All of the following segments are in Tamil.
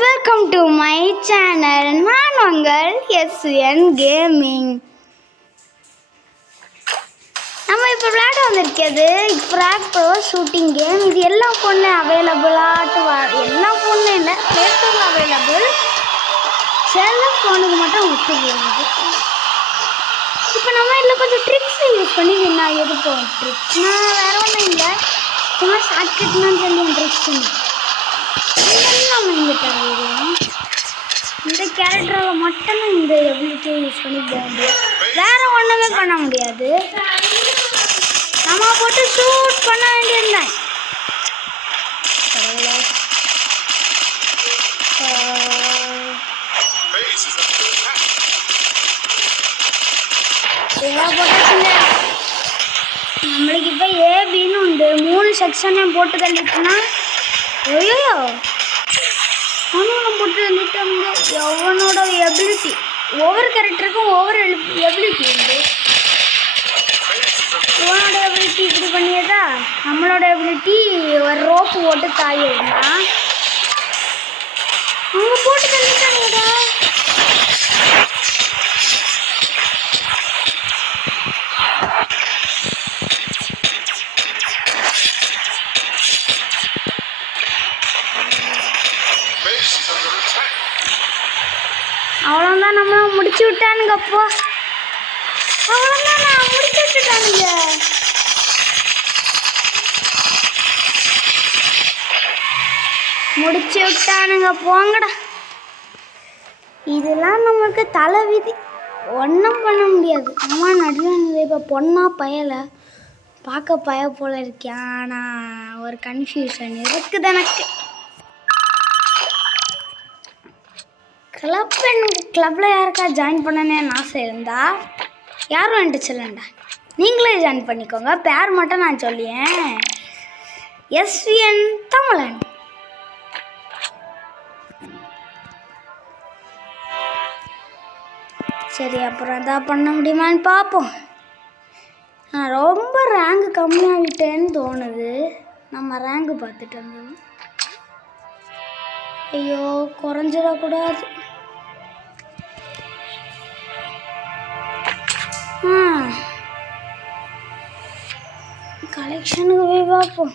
Welcome to my channel. நான் உங்கள் SN கேமிங். நம்ம இப்போ விளையாட வந்திருக்கிறது ஃப்ராக் ப்ரோ ஷூட்டிங் கேம். இது எல்லா ஃபோன்லையும் அவைலபிளாட்டு எல்லா ஃபோன்லையும் இல்லை, ப்ளே ஸ்டோரில் அவைலபிள். சில ஃபோனுக்கு மட்டும் ஒத்துக்கிறது. இப்போ நம்ம இதில் கொஞ்சம் ட்ரிக்ஸை யூஸ் பண்ணி நான் எடுப்போம். ட்ரிக்ஸ்னால் வேறு ஒன்றும் இல்லை, சும்மா ஷார்ட்கட்னான்னு சொல்லி ட்ரிக்ஸ் நம்ம இங்கே தருவோம். இந்த கேரக்டரால் மட்டும்தான் இந்த எபிலிட்டியை யூஸ் பண்ணி போக முடியும், வேறு ஒன்றுமே பண்ண முடியாது. நம்ம போட்டு ஷூட் பண்ண வேண்டியிருந்தேன். போட்டாச்சுங்க. நம்மளுக்கு இப்போ ஏபின்னு உண்டு, 3 செக்ஷனையும் போட்டு தள்ளிட்டுனா ஐயோ அவனும் போட்டு தள்ளிட்டாங்க. எவனோட எபிலிட்டி, ஒவ்வொரு கேரக்டருக்கும் ஒவ்வொரு எபிலிட்டி உண்டு. இவனோட எபிலிட்டி இப்படி பண்ணியதா, நம்மளோட எபிலிட்டி ஒரு ரோப்பு போட்டு தாயிடுனா அவங்க போட்டு தள்ளிட்டாங்கடா. அவ்வளோதான், நம்மள முடிச்சு விட்டானுங்க. அப்போ அவ்வளோதான், நான் முடிச்சு விட்டுட்டானுங்க. முடிச்சு விட்டானுங்க, போங்கடா. இதெல்லாம் நமக்கு தலைவிதி, ஒன்றும் பண்ண முடியாது. அம்மா நடுவில் இப்போ பொண்ணா பயலை பார்க்க பய போல இருக்கேன். ஆனால் ஒரு கன்ஃபியூஷன் இருக்குது எனக்கு. கிளப்பில் யாருக்கா ஜாயின் பண்ணனேன்னு ஆசை இருந்தால் யாரும் என்கிட்ட சொல்லுண்டா, நீங்களே ஜாயின் பண்ணிக்கோங்க. பேர் மட்டும் நான் சொல்லியேன், SN தமிழன். சரி, அப்புறம் எதாவது பண்ண முடியுமான்னு பார்ப்போம். நான் ரொம்ப ரேங்கு கம்மியாகிட்டேன்னு தோணுது. நம்ம ரேங்கு பார்த்துட்டு வந்தோம். ஐயோ, குறைஞ்சிடக்கூடாது. கலெக்ஷனுக்கு போய் பார்ப்போம்.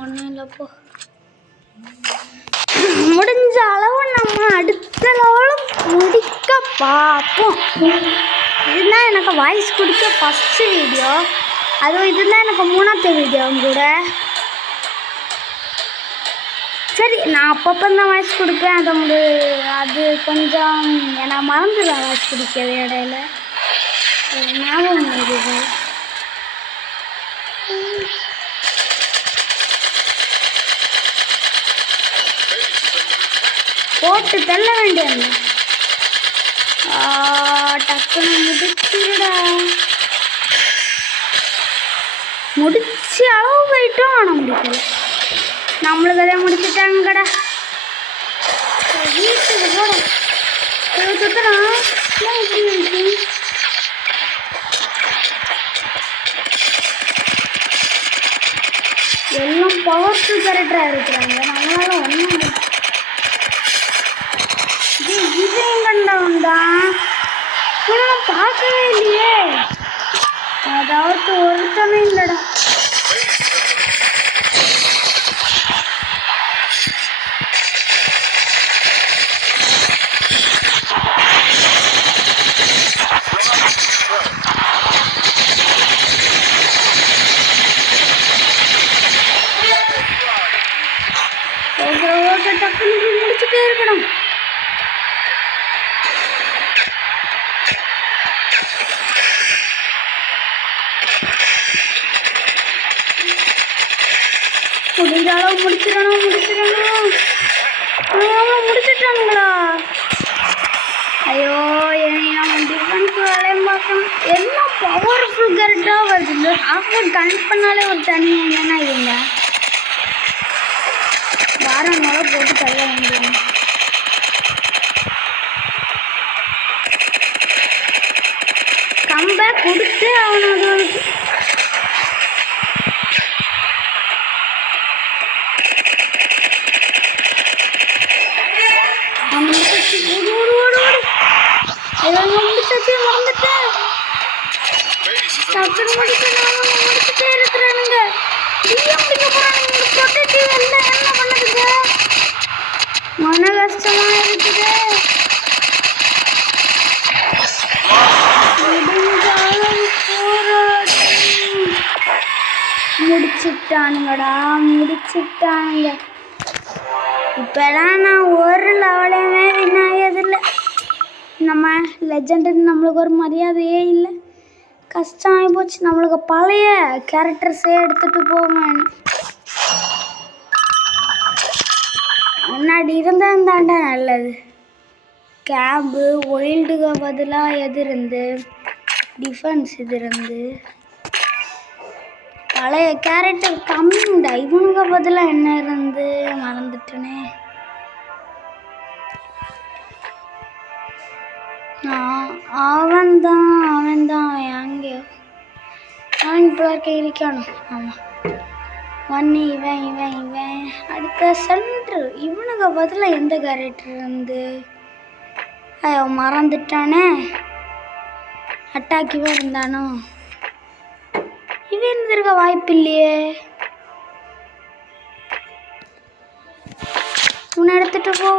ஒன்றும் இல்லைப்போ, முடிஞ்ச அளவு நம்ம அடுத்த லெவலும் முடிக்க பார்ப்போம். இதுதான் எனக்கு வாய்ஸ் கொடுக்க ஃபஸ்ட்டு வீடியோ, அதுவும் இதுதான் எனக்கு 3ஆவது வீடியோவும் கூட. சரி, நான் அப்பப்போ தான் வாய்ஸ் கொடுப்பேன். அது கொஞ்சம் எனக்கு மறந்துடுவேன் வாய்ஸ் கொடுக்கிறது இடையில. ஞாபகம் இருக்குது. போட்டு தள்ள வேண்டியது. டக்குன்னு முடிச்சுடா. முடிச்சு அளவு போயிட்டோம், ஆனால் முடிக்கல. நம்மளுக்கதே முடிச்சுட்டாங்கடா. வீட்டுக்கு போட சுத்தலாம் இப்படி இருக்கு. எல்லாம் பவர்ஃபுல் கேரக்டராக இருக்கிறாங்க. நம்மளால ஒன்றும் விஜயம் கண்டவன் தான் நான் பார்க்கவே இல்லையே. அதாவது ஒருத்தனே இல்லைடா. டக்குனு முடிச்சுட்டே இருக்கணும். முடிஞ்ச அளவு முடிச்சிடணும். முடிச்சிட்டானுங்களா? ஐயோ, நம்ம டிஃபென்ஸ் வேலையும் பார்க்கணும். எல்லாம் பவர்ஃபுல் கேரக்டராக வருது. இந்த சாஃப்ட்வேர் கனெக்ட் பண்ணாலே ஒரு தனி என்னன்னா இருங்க வாரனால போட்டு தள்ள வேண்டியது. கம்பேக் கொடுத்து அவனோட இவங்க முடிச்சாச்சு, மறந்துட்டேன். டக்குனு முடிச்சுட்டே இருக்கிறானுங்க. முடிக்க போறானுங்க. ப்ரொடெக்டிவ் எல்லாம் என்ன பண்ணுதுங்க? மன கஷ்டமா இருக்குது. முடிச்சுட்டானுங்கடா, முடிச்சுட்டானுங்க. இப்போலாம் நான் ஒரு லெவலையுமே வின் ஆகியதில்லை. நம்ம லெஜெண்டுன்னு நம்மளுக்கு ஒரு மரியாதையே இல்லை. கஷ்டம் ஆகி போச்சு. நம்மளுக்கு பழைய கேரக்டர்ஸே எடுத்துகிட்டு போவேன். முன்னாடி இருந்தாண்டா நல்லது. கேபு ஒயில்டுக்கு பதிலாக எது இருந்து, டிஃபென்ஸ் இது இருந்து, பழைய கேரக்டர் கம்மிண்டா. இவனுக்கு பதிலாக என்ன இருந்து மறந்துட்டேனே. அவன்தான் எங்கேயோ அவன் இப்போ இருக்கானோ. ஆமாம், ஒன்று இவன் அடுத்த சென்ட்ரு. இவனுக்கு பதிலாக எந்த கேரக்டர் இருந்து மறந்துட்டானே. அட்டாக் இவன் இருந்தானோ. இவன் இருந்திருக்க வாய்ப்பு இல்லையே. உன்னை எடுத்துட்டு போ.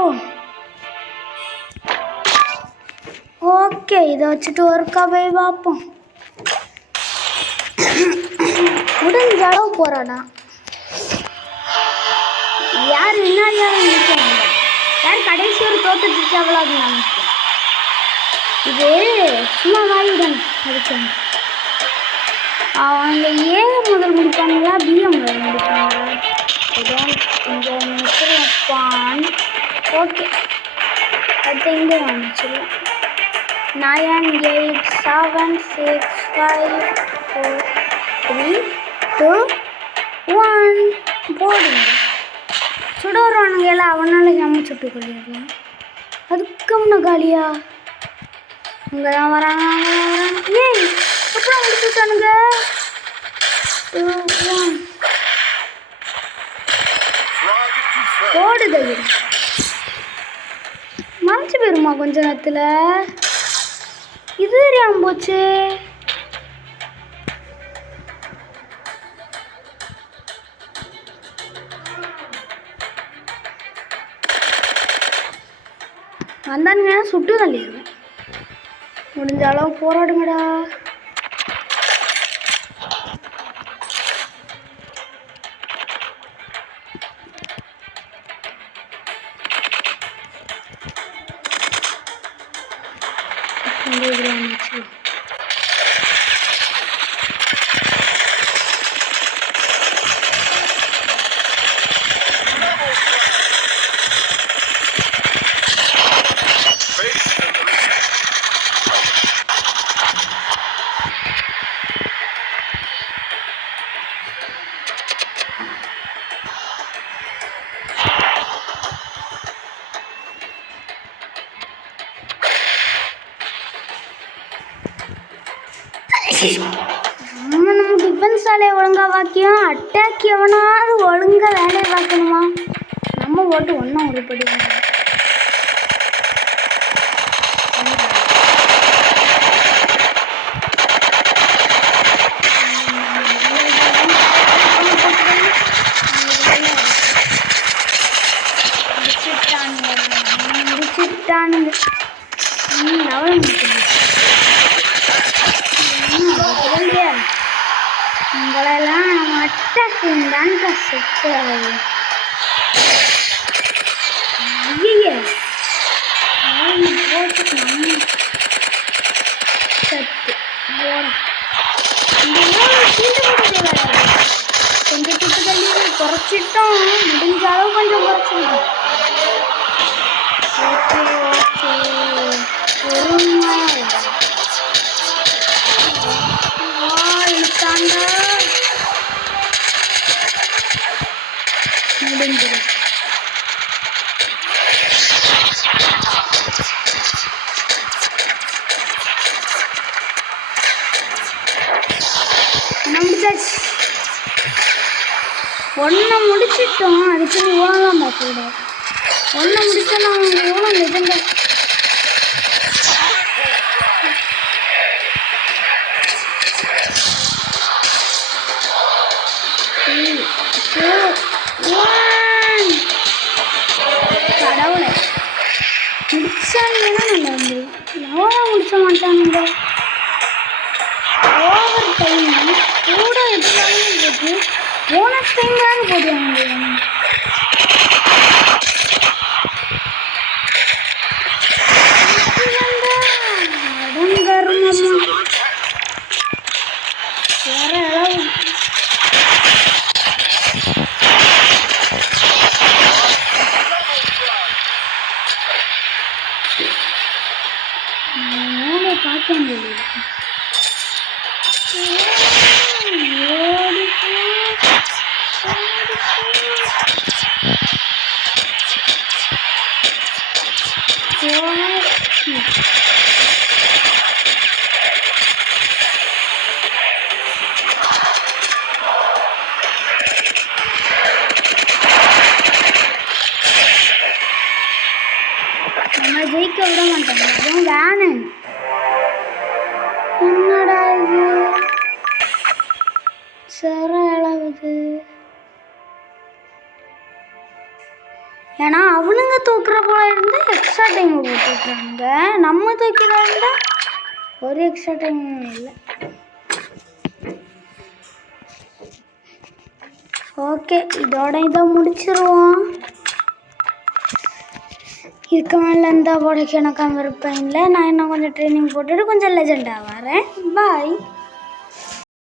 ஓகே, இதை வச்சுட்டு ஒருக்கா போய் பார்ப்போம். முடிஞ்ச அளவு போறானா. யார் இன்னும் நிற்கிறாங்க, யார் கடைசி ஒரு தோட்டத்துக்கு இருக்காங்களோ அது நமக்கு. இது சும்மா வாயுடன் அதுக்கு அவங்க முதல் முடிப்பாங்களா, பிஎம் முடிப்பாங்களா? இங்கே ஸ்பான். ஓகே, அடுத்து இங்கே வந்துச்சுருவோம். 9 8 7 6 5 4 3 2 1 போடுங்க. சுடறானுங்க எல்லாம். அவனால நம்ம சுட்டு கொள்ளிடலாம். அதுக்கு முன்ன காலியா இங்கே தான் வராங்க. ஏய், அப்புறம் முடிச்சுட்டானுங்க. ஓடுது. மறைச்சு போயிருமா கொஞ்ச நேரத்தில். இது தெரியாம போச்சு. வந்தானுங்க, சுட்டு தள்ளிடுவேன். முடிஞ்ச அளவு போராடுங்கடா. நம்ம டிஃபென்ஸ் வேலையை ஒழுங்காக வாக்கியம், அட்டாக் எவனாவது ஒழுங்காக வேலையை பார்க்கணுமா? நம்ம ஓட்டு ஒன்றும் உருப்படி. முடிச்சுட்டானுங்க. உங்களெல்லாம் நம்ம அட்டாக்கு தான்க்கா செட்டு ஆகும். ஐயே, போட்டு நம்ம சத்து போட கொஞ்சம் கிட்ட தள்ளி குறைச்சிட்டோம். முடிஞ்ச அளவு கொஞ்சம் குறைச்சிட்டோம். ஓகே ஓகே, பொறுமை இழுத்தாண்டா. முடிஞ்சிடும். முடிச்சாச்சு. ஒன்றை முடிச்சிட்டோம். அதுக்கு நீ ஓடலாம் பார்த்துக்கிட. ஒன்றை முடிச்சா நான் எவ்வளோ நிஜங்க. மாட்டானுங்க. ஓவர் டைம் கூட எடுத்தாலும் போது போனஸ் டைம் தான் போடுவாங்க. பார்க்க முடியல. நம்ம ஜெயிக்க விட மாட்டாங்க. அதுவும் வேணும். என்னடா இது சர அளவுது. ஏன்னா அவனுங்க தூக்குற போல இருந்தா எக்ஸ்ட்ரா டைம் போட்டுருக்காங்க. நம்ம தூக்கிறதா இருந்தா ஒரு எக்ஸ்ட்ரா டைம் இல்லை. ஓகே, இதோட இதை முடிச்சிருவோம். இதுக்கு மேலே இருந்தால் போடக்கு எனக்கு விருப்பம் இல்லை. நான் இன்னும் கொஞ்சம் ட்ரைனிங் போட்டுட்டு கொஞ்சம் லெஜெண்டாக வரேன். பாய்.